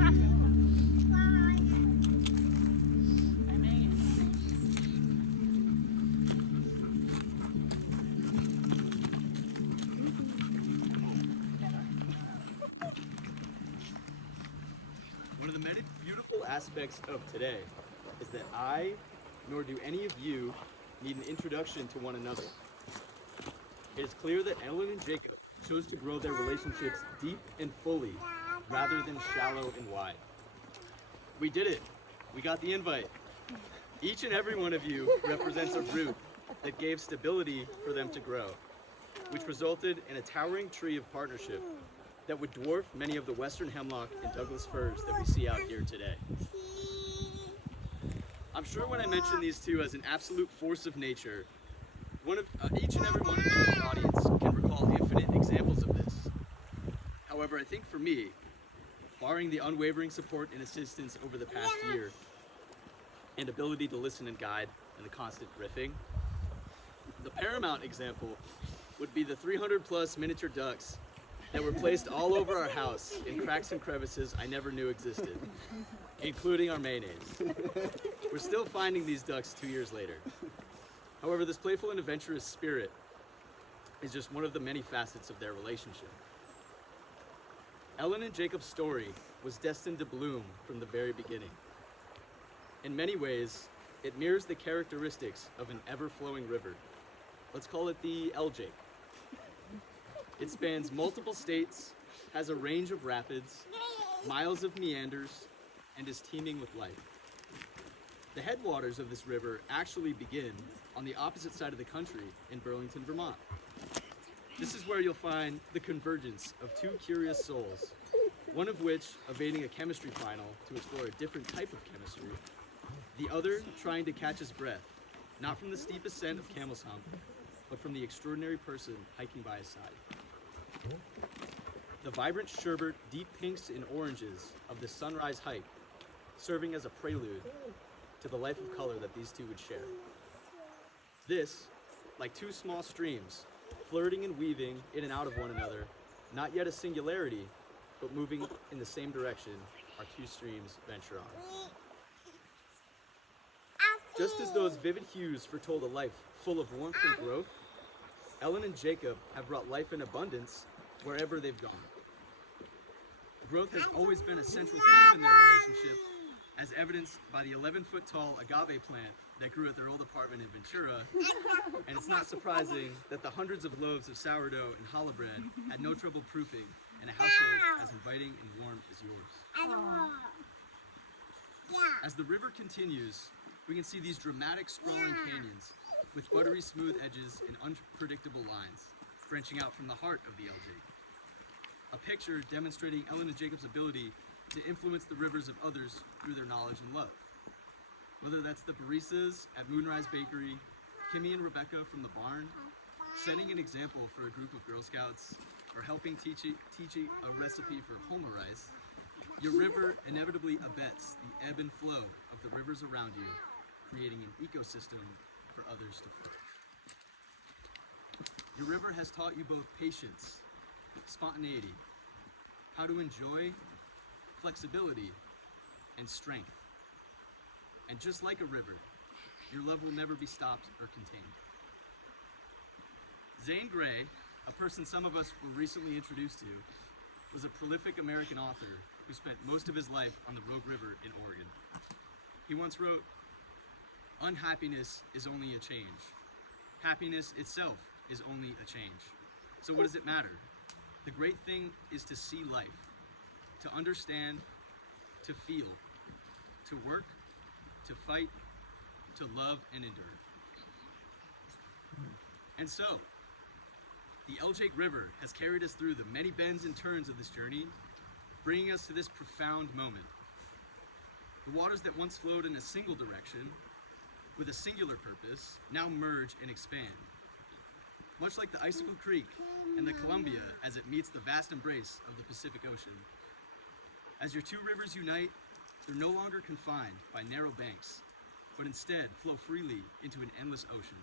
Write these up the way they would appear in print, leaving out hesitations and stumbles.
One of the many beautiful aspects of today is that I, nor do any of you, need an introduction to one another. It is clear that Ellen and Jacob chose to grow their relationships deep and fully, rather than shallow and wide. We did it. We got the invite. Each and every one of you represents a root that gave stability for them to grow, which resulted in a towering tree of partnership that would dwarf many of the western hemlock and Douglas firs that we see out here today. I'm sure when I mention these two as an absolute force of nature, each and every one of you in the audience can recall infinite examples of this. However, I think for me, barring the unwavering support and assistance over the past year, and ability to listen and guide, and the constant riffing, the paramount example would be the 300 plus miniature ducks that were placed all over our house in cracks and crevices I never knew existed, including our mayonnaise. We're still finding these ducks 2 years later. However, this playful and adventurous spirit is just one of the many facets of their relationship. Ellen and Jacob's story was destined to bloom from the very beginning. In many ways, it mirrors the characteristics of an ever-flowing river. Let's call it the L-Jake. It spans multiple states, has a range of rapids, miles of meanders, and is teeming with life. The headwaters of this river actually begin on the opposite side of the country in Burlington, Vermont. This is where you'll find the convergence of two curious souls, one of which evading a chemistry final to explore a different type of chemistry, the other trying to catch his breath, not from the steep ascent of Camel's Hump, but from the extraordinary person hiking by his side. The vibrant sherbet, deep pinks and oranges of the sunrise hike, serving as a prelude to the life of color that these two would share. This, like two small streams, flirting and weaving in and out of one another, not yet a singularity, but moving in the same direction, our two streams venture on. Just as those vivid hues foretold a life full of warmth and growth, Ellen and Jacob have brought life in abundance wherever they've gone. Growth has always been a central theme in their relationship, as evidenced by the 11-foot-tall agave plant that grew at their old apartment in Ventura, and it's not surprising that the hundreds of loaves of sourdough and challah bread had no trouble proofing in a household as inviting and warm as yours. As the river continues, we can see these dramatic sprawling canyons with buttery smooth edges and unpredictable lines, branching out from the heart of the L-Jake. A picture demonstrating Ellen and Jacob's ability to influence the rivers of others through their knowledge and love. Whether that's the baristas at Moonrise Bakery, Kimmy and Rebecca from the barn, setting an example for a group of Girl Scouts, or helping teach a recipe for Homa rice, your river inevitably abets the ebb and flow of the rivers around you, creating an ecosystem for others to flourish. Your river has taught you both patience, spontaneity, how to enjoy flexibility, and strength. And just like a river, your love will never be stopped or contained. Zane Grey, a person some of us were recently introduced to, was a prolific American author who spent most of his life on the Rogue River in Oregon. He once wrote, "Unhappiness is only a change. Happiness itself is only a change. So what does it matter? The great thing is to see life, to understand, to feel, to work, to fight, to love and endure." And so, the L-Jake River has carried us through the many bends and turns of this journey, bringing us to this profound moment. The waters that once flowed in a single direction, with a singular purpose, now merge and expand. Much like the Icicle Creek and the Columbia as it meets the vast embrace of the Pacific Ocean. As your two rivers unite, they're no longer confined by narrow banks, but instead flow freely into an endless ocean.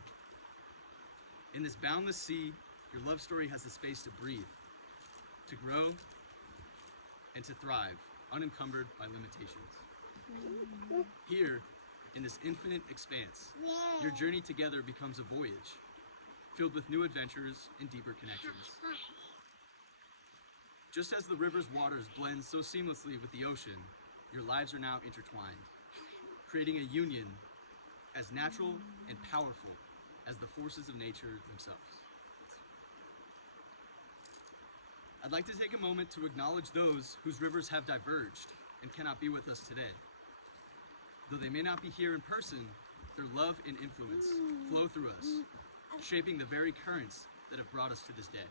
In this boundless sea, your love story has the space to breathe, to grow, and to thrive unencumbered by limitations. Here, in this infinite expanse, your journey together becomes a voyage, filled with new adventures and deeper connections. Just as the river's waters blend so seamlessly with the ocean, your lives are now intertwined, creating a union as natural and powerful as the forces of nature themselves. I'd like to take a moment to acknowledge those whose rivers have diverged and cannot be with us today. Though they may not be here in person, their love and influence flow through us, shaping the very currents that have brought us to this day.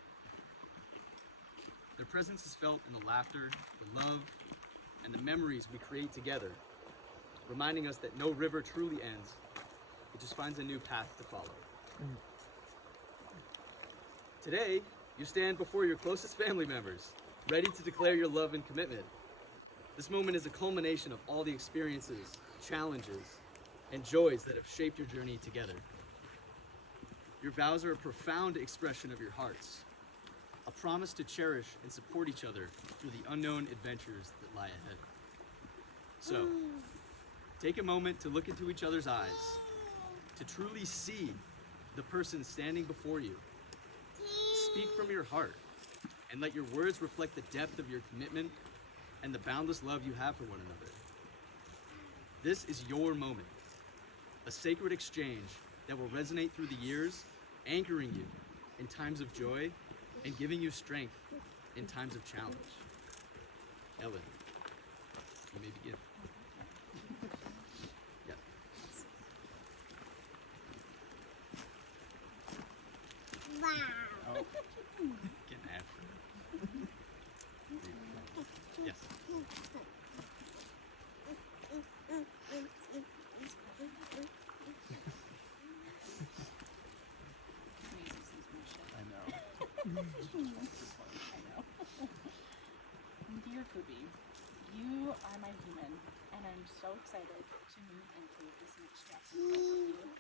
Their presence is felt in the laughter, the love, and the memories we create together, reminding us that no river truly ends. It just finds a new path to follow. Today, you stand before your closest family members, ready to declare your love and commitment. This moment is a culmination of all the experiences, challenges, and joys that have shaped your journey together. Your vows are a profound expression of your hearts, a promise to cherish and support each other through the unknown adventures that lie ahead. So, take a moment to look into each other's eyes, to truly see the person standing before you. Speak from your heart, and let your words reflect the depth of your commitment and the boundless love you have for one another. This is your moment, a sacred exchange that will resonate through the years, anchoring you in times of joy and giving you strength in times of challenge. Ellen, you may begin. Yeah. Wow. Getting after it. Yes. I know. Dear Kubi, you are my human, and I'm so excited to move into this next chapter of life with you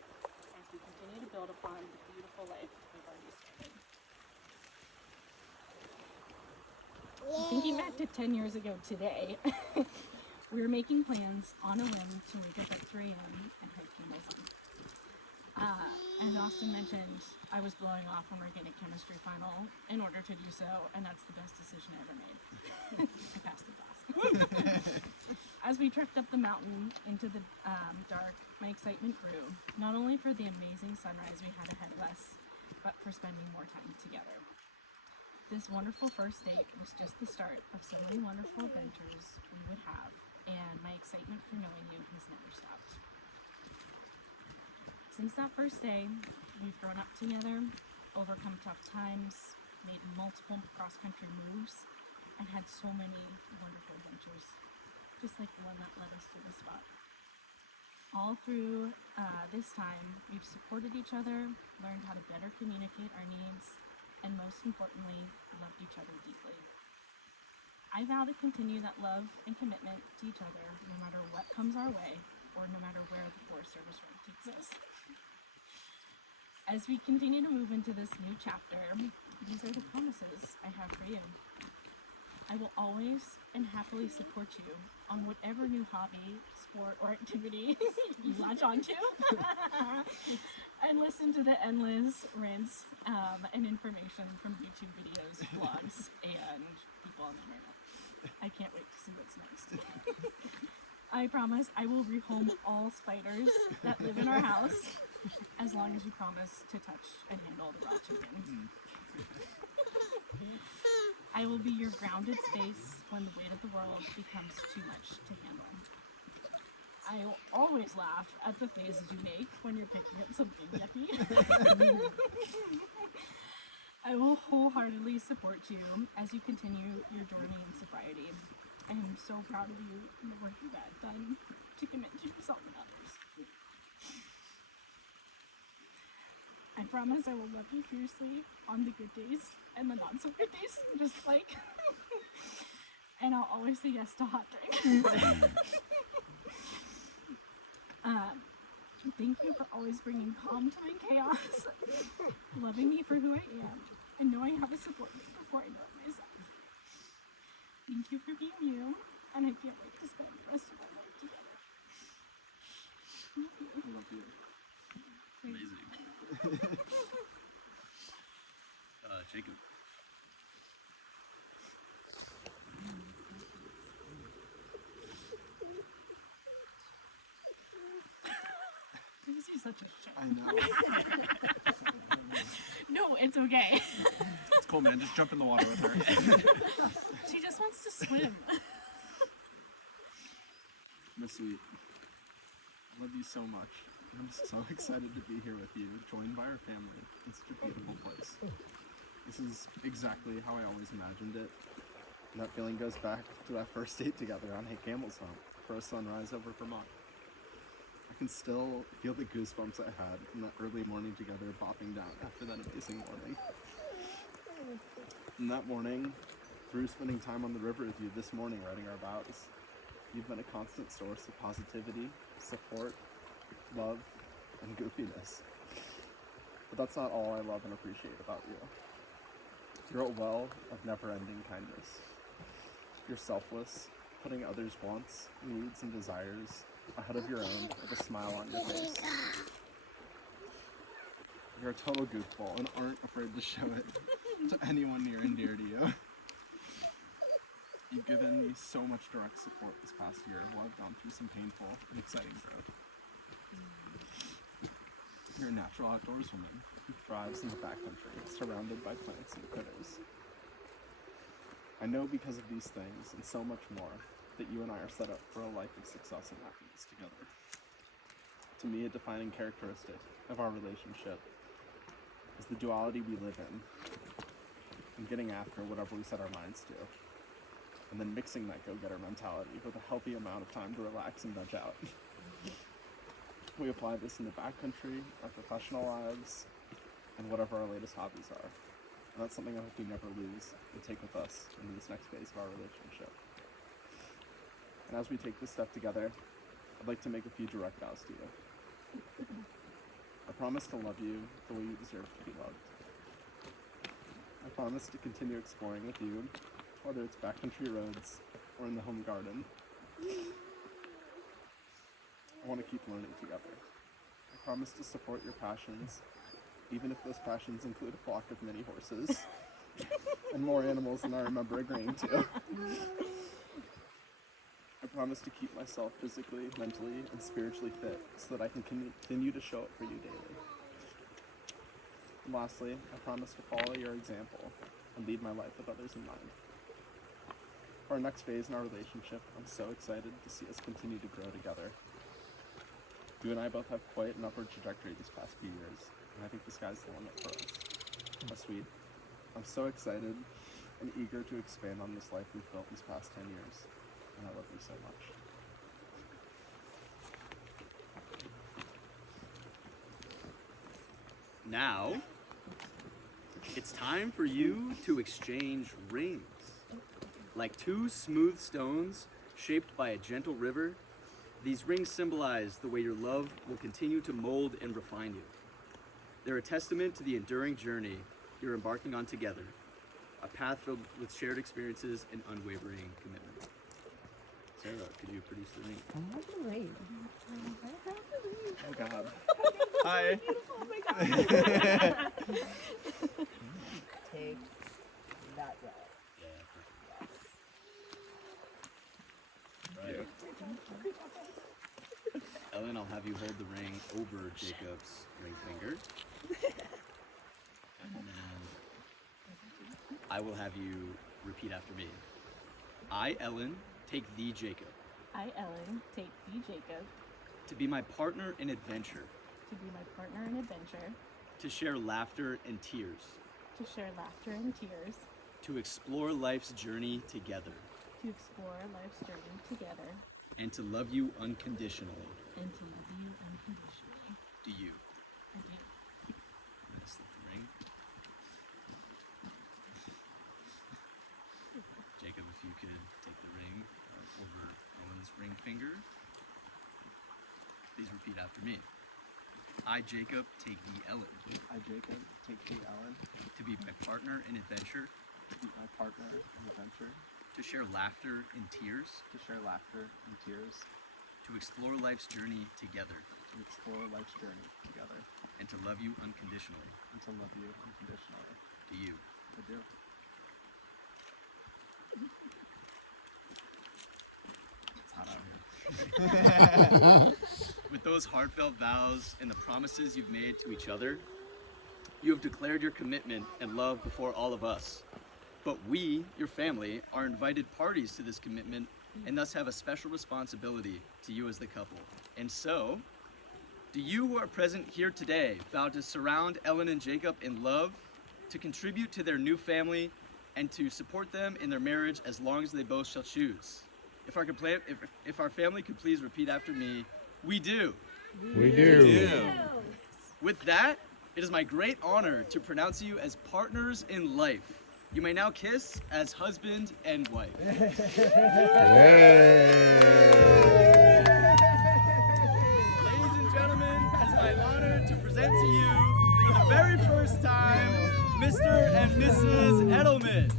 as we continue to build upon the beautiful life we've already started. Thinking back to 10 years ago today, we were making plans on a whim to wake up at 3 a.m. and hike candles on. As Austin mentioned, I was blowing off when we were getting a chemistry final in order to do so, and that's the best decision I ever made. I passed the class. As we trekked up the mountain into the dark, my excitement grew, not only for the amazing sunrise we had ahead of us, but for spending more time together. This wonderful first date was just the start of so many wonderful adventures we would have, and my excitement for knowing you has never stopped. Since that first day, we've grown up together, overcome tough times, made multiple cross-country moves, and had so many wonderful adventures, just like the one that led us to this spot. All through this time, we've supported each other, learned how to better communicate our needs, and most importantly, loved each other deeply. I vow to continue that love and commitment to each other no matter what comes our way, or no matter where the Forest Service road takes us. As we continue to move into this new chapter, these are the promises I have for you. I will always and happily support you on whatever new hobby, sport, or activity you latch onto, and listen to the endless rants and information from YouTube videos, blogs, and people on the internet. I can't wait to see what's next. I promise I will rehome all spiders that live in our house, as long as you promise to touch and handle the raw chicken. I will be your grounded space when the weight of the world becomes too much to handle. I will always laugh at the faces you make when you're picking up something yucky. I will wholeheartedly support you as you continue your journey in sobriety. I am so proud of you and the work you have done to commit to yourself and others. I promise I will love you fiercely on the good days and the not so good days, just like. And I'll always say yes to hot drinks. Thank you for always bringing calm to my chaos, loving me for who I am, and knowing how to support me before I know it myself. Thank you for being you, And I can't wait to spend the rest of my life together. I love you. Amazing. Jacob. You're such a shit. I know. No, it's okay. It's cool, man. Just jump in the water with her. She just wants to swim. Miss Sweet, I love you so much. I'm so excited to be here with you, joined by our family in such a beautiful place. This is exactly how I always imagined it. And that feeling goes back to that first date together on Hey Camel's Hump for a sunrise over Vermont. I can still feel the goosebumps I had from that early morning together bopping down after that amazing morning. And that morning, through spending time on the river with you this morning writing our vows, you've been a constant source of positivity, support, love, and goofiness. But that's not all I love and appreciate about you. You're a well of never-ending kindness. You're selfless, putting others' wants, needs, and desires ahead of your own with a smile on your face. You're a total goofball and aren't afraid to show it to anyone near and dear to you. You've given me so much direct support this past year while I've gone through some painful and exciting growth. You're a natural outdoorswoman who thrives in the backcountry, surrounded by plants and critters. I know because of these things and so much more that you and I are set up for a life of success and happiness together. To me, a defining characteristic of our relationship is the duality we live in and getting after whatever we set our minds to, and then mixing that go-getter mentality with a healthy amount of time to relax and veg out. We apply this in the backcountry, our professional lives, and whatever our latest hobbies are. And that's something I hope we never lose and take with us into this next phase of our relationship. And as we take this step together, I'd like to make a few direct vows to you. I promise to love you the way you deserve to be loved. I promise to continue exploring with you, whether it's backcountry roads or in the home garden. I want to keep learning together. I promise to support your passions, even if those passions include a flock of mini horses and more animals than I remember agreeing to. I promise to keep myself physically, mentally, and spiritually fit so that I can continue to show up for you daily. And lastly, I promise to follow your example and lead my life with others in mind. For our next phase in our relationship, I'm so excited to see us continue to grow together. You and I both have quite an upward trajectory these past few years, and I think the sky's the limit for us. My sweet, I'm so excited and eager to expand on this life we've built these past 10 years, and I love you so much. Now, it's time for you to exchange rings. Like two smooth stones shaped by a gentle river, these rings symbolize the way your love will continue to mold and refine you. They're a testament to the enduring journey you're embarking on together, a path filled with shared experiences and unwavering commitment. Sarah, could you produce the ring? Oh God. Hi. Take that way. Yeah, Yeah. right. Ellen, I'll have you hold the ring over Jacob's ring finger. And then I will have you repeat after me. I, Ellen, take thee, Jacob, I, Ellen, take thee, Jacob, to be my partner in adventure, to be my partner in adventure, to share laughter and tears, to share laughter and tears, to explore life's journey together, to explore life's journey together, and to love you unconditionally. and to love you unconditionally. Do you? I do. I'm gonna slip the ring. Jacob, if you could take the ring over Ellen's ring finger. Please repeat after me. I, Jacob, take thee, Ellen, I, Jacob, take thee, Ellen, to be my partner in adventure, to be my partner in adventure, to share laughter and tears, to share laughter and tears, to explore life's journey together, to explore life's journey together, and to love you unconditionally. and to love you unconditionally. Do you? I do. It's hot out here. With those heartfelt vows and the promises you've made to each other, you have declared your commitment and love before all of us. But we, your family, are invited parties to this commitment and thus have a special responsibility to you as the couple. And so, do you who are present here today vow to surround Ellen and Jacob in love, to contribute to their new family, and to support them in their marriage as long as they both shall choose? If our family could please repeat after me, we do. We do. With that, it is my great honor to pronounce you as partners in life. You may now kiss as husband and wife. Yay! Ladies and gentlemen, it's my honor to present to you, for the very first time, Mr. and Mrs. Edelman.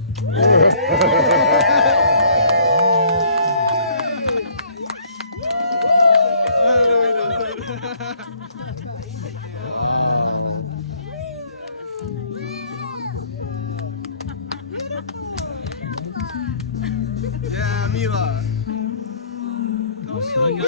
Yeah, Mila. Go Mila, go!